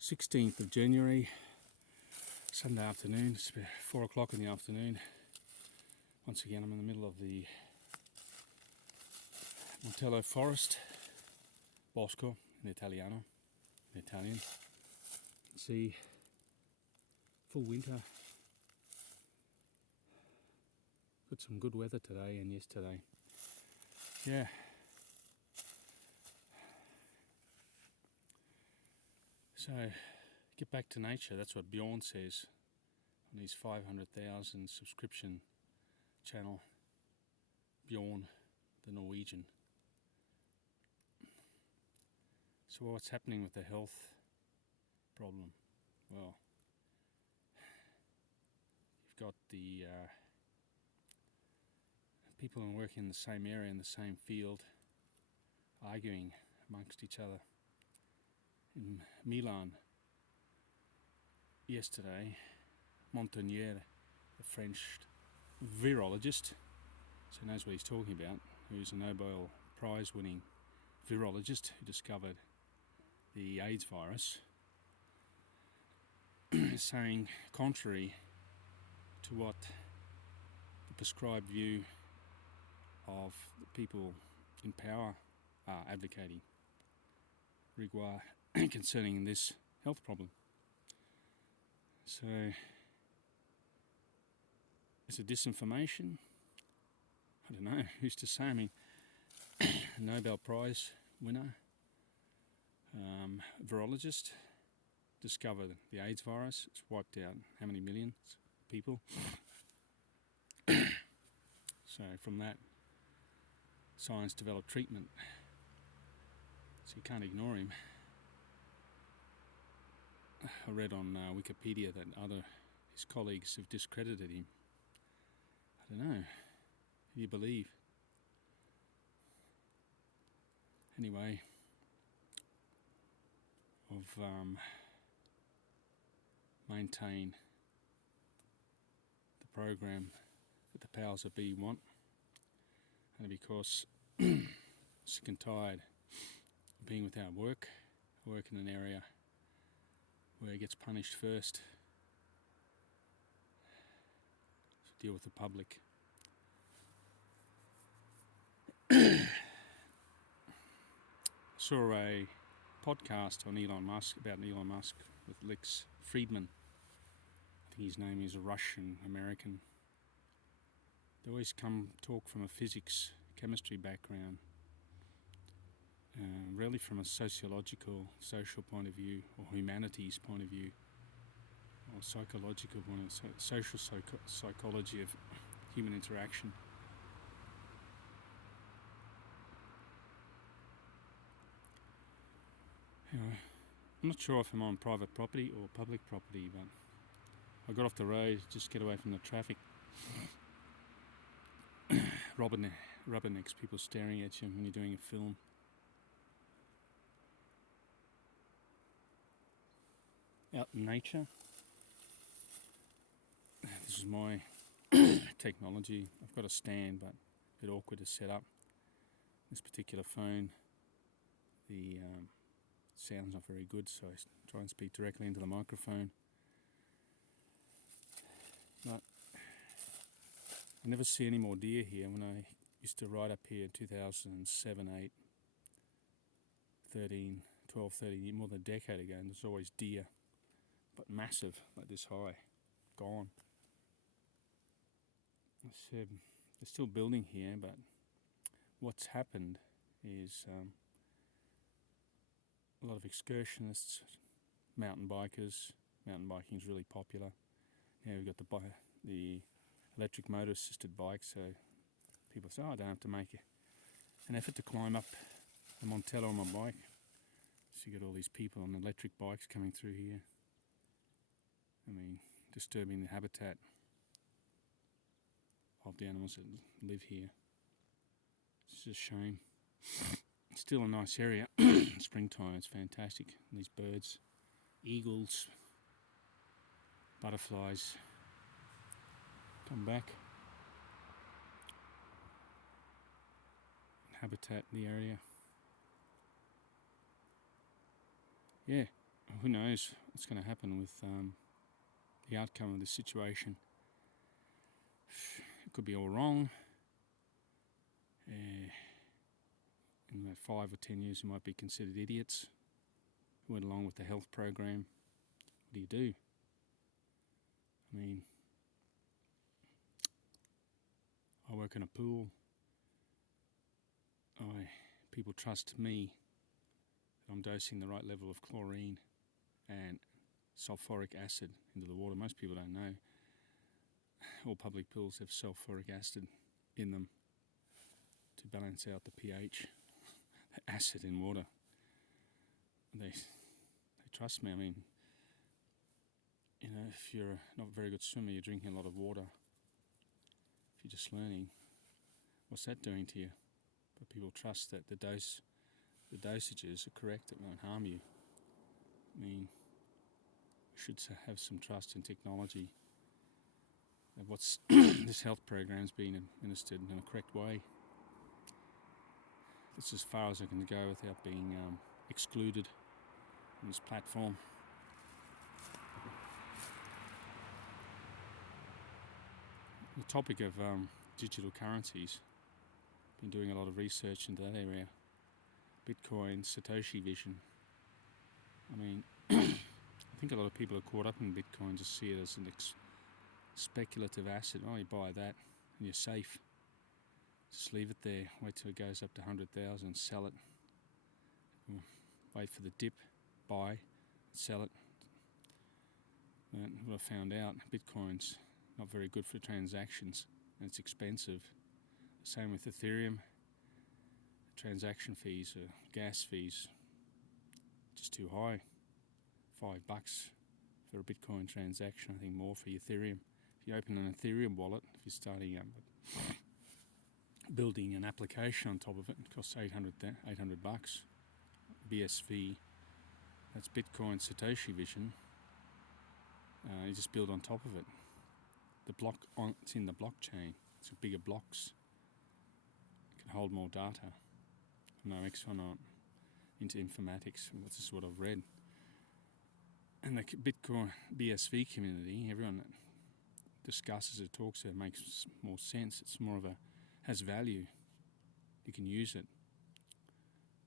16th of January, Sunday afternoon. It's about 4 o'clock in the afternoon. Once again, I'm in the middle of the Montello Forest, Bosco in Italiano, in Italian. You can see full winter. Got some good weather today and yesterday. Yeah. So, get back to nature. That's what Bjorn says on his 500,000 subscription channel. Bjorn, the Norwegian. So what's happening with the health problem? Well, you've got the people who work in the same area, in the same field, arguing amongst each other. In Milan yesterday, Montagnier, the French virologist, so knows what he's talking about, who's a Nobel Prize winning virologist who discovered the AIDS virus, is saying, contrary to what the prescribed view of the people in power are advocating concerning this health problem. So, is it disinformation? I don't know, who's to say? I mean, Nobel Prize winner, virologist, discovered the AIDS virus. It's wiped out how many millions of people? So from that, science developed treatment. So you can't ignore him. I read on Wikipedia that his colleagues have discredited him. I don't know. Who do you believe? Anyway, I've maintained the program that the powers that be want, and because sick and tired of being without work. I work in an area where it gets punished first to deal with the public. I saw a podcast on Elon Musk, about Elon Musk, with Lex Friedman. I think his name is a Russian American. They always talk from a physics, chemistry background, really from a social point of view, or humanities point of view, or psychological point of view, social psychology of human interaction. Anyway, I'm not sure if I'm on private property or public property, but I got off the road just to get away from the traffic. Rubbernecks, people staring at you when you're doing a film. Out in nature. This is my technology. I've got a stand, but a bit awkward to set up. This particular phone, the sound's not very good, so I try and speak directly into the microphone. But I never see any more deer here. When I used to ride up here in 2007, 8, 13, 12, 13, more than a decade ago, and there's always deer, but massive, like this high, gone. They're still building here, but what's happened is a lot of excursionists, mountain bikers. Mountain biking is really popular. Now we've got the electric motor assisted bike, so people say, I don't have to make an effort to climb up the Montello on my bike. So you got all these people on electric bikes coming through here. I mean, disturbing the habitat of the animals that live here. It's a shame. It's still a nice area. Springtime, it's fantastic. And these birds, eagles, butterflies, come back. Habitat in the area. Yeah, who knows what's going to happen with the outcome of this situation. It could be all wrong. In about 5 or 10 years, you might be considered idiots who went along with the health program. What do? I mean, I work in a pool. People trust me that I'm dosing the right level of chlorine and sulfuric acid into the water. Most people don't know. All public pools have sulfuric acid in them to balance out the pH, the acid in water. They trust me. I mean, if you're not a very good swimmer, you're drinking a lot of water. If you're just learning, what's that doing to you? But people trust that the dosages are correct, it won't harm you. I mean, we should have some trust in technology. That what's this health program's being administered in a correct way. That's as far as I can go without being excluded on this platform. The topic of digital currencies, been doing a lot of research into that area. Bitcoin, Satoshi Vision. I mean, I think a lot of people are caught up in Bitcoin, just see it as an speculative asset. Oh, you buy that and you're safe. Just leave it there, wait till it goes up to 100,000, sell it. Wait for the dip, buy, sell it. And what I found out, Bitcoin's not very good for transactions and it's expensive. Same with Ethereum. Transaction fees or gas fees just too high. $5 for a Bitcoin transaction, I think more for Ethereum. If you open an Ethereum wallet, if you're starting building an application on top of it, it costs $800. BSV, that's Bitcoin Satoshi Vision. You just build on top of it. It's in the blockchain. It's got bigger blocks. It can hold more data. No I'm not into informatics. This is what I've read. And the Bitcoin BSV community, everyone that discusses it, talks about it, makes more sense. It's more of has value. You can use it.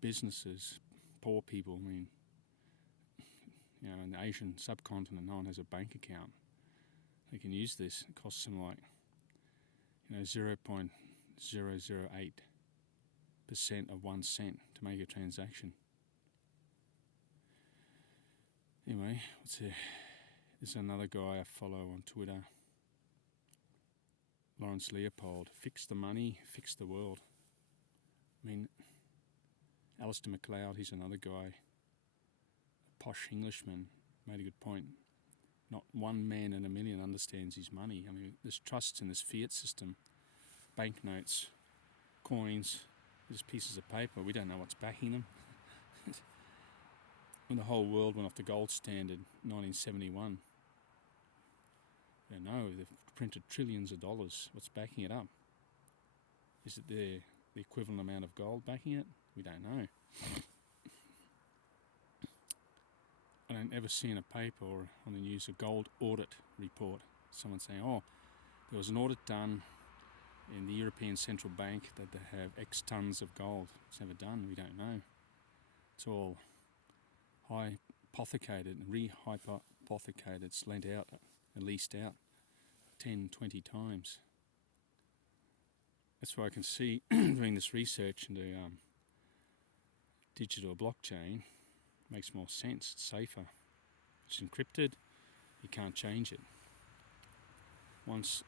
Businesses, poor people, I mean, in the Asian subcontinent, no one has a bank account. They can use this. It costs them like, 0.008% of 1 cent to make a transaction. Anyway, there's another guy I follow on Twitter, Lawrence Leopold. Fix the money, fix the world. I mean, Alistair McLeod, he's another guy, a posh Englishman, made a good point. Not one man in a million understands his money. I mean, there's trusts in this fiat system, banknotes, coins, just pieces of paper. We don't know what's backing them. When the whole world went off the gold standard in 1971, they know they've printed trillions of dollars. What's backing it up? Is it the equivalent amount of gold backing it? We don't know. I don't ever see in a paper or on the news a gold audit report. Someone saying, there was an audit done in the European Central Bank that they have X tons of gold. It's never done. We don't know. It's all hypothecated and re-hypothecated. It's lent out and leased out 10, 20 times. That's why I can see doing this research into digital blockchain makes more sense. It's safer. It's encrypted. You can't change it. Once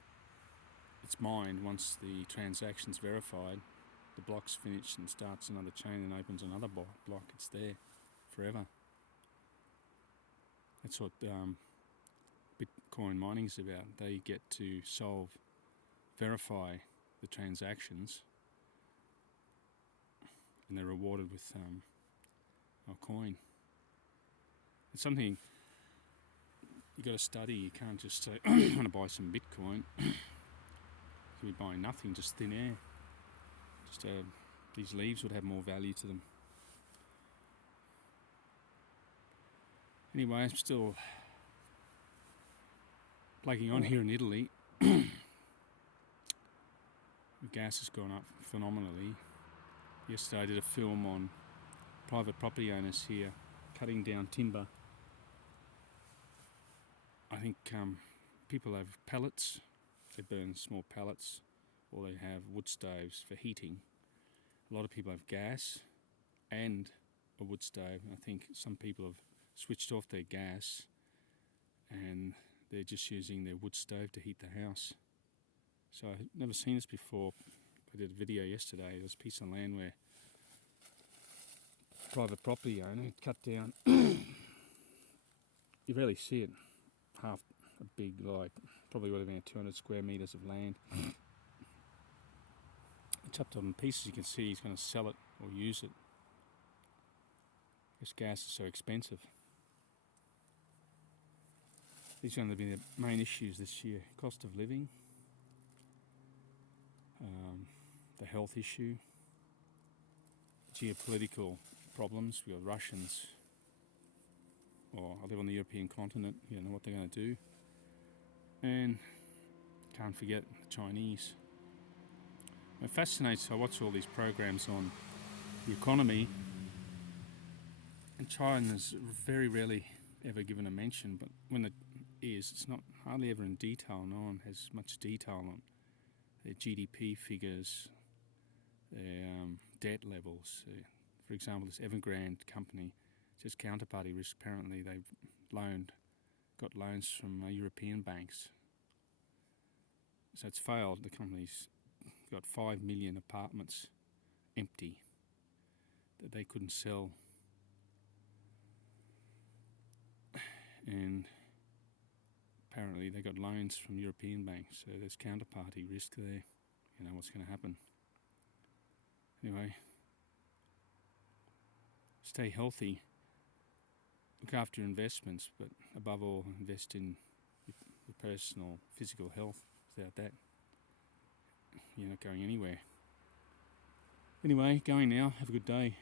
it's mined, once the transaction's verified, the block's finished and starts another chain and opens another block. It's there forever. That's what Bitcoin mining is about. They get to verify the transactions, and they're rewarded with a coin. It's something you've got to study. You can't just say, I want to buy some Bitcoin. You'll be buying nothing, just thin air. Just these leaves would have more value to them. Anyway, I'm still plugging on here in Italy. The gas has gone up phenomenally. Yesterday I did a film on private property owners here cutting down timber. I think people have pellets, they burn small pellets, or they have wood stoves for heating. A lot of people have gas and a wood stove. I think some people have switched off their gas and they're just using their wood stove to heat the house. So I've never seen this before. I did a video yesterday. There was a piece of land where a private property owner had cut down, you rarely see it, half a big, like probably would have been 200 square metres of land. Chopped up in pieces. You can see he's going to sell it or use it. This gas is so expensive. These are going to be the main issues this year: cost of living, the health issue, geopolitical problems. We've got Russians, or I live on the European continent, you don't know what they're going to do. And can't forget the Chinese. It fascinates. I watch all these programs on the economy, and China's very rarely ever given a mention, but when it is, it's not hardly ever in detail. No one has much detail on their GDP figures, their debt levels. For example, this Evergrande company, just counterparty risk. Apparently, they've got loans from European banks. So it's failed. The company's got 5 million apartments empty that they couldn't sell, and apparently they got loans from European banks, so there's counterparty risk there. You know what's going to happen. Anyway, stay healthy, look after your investments, but above all, invest in your personal physical health. Without that, you're not going anywhere. Anyway, going now. Have a good day.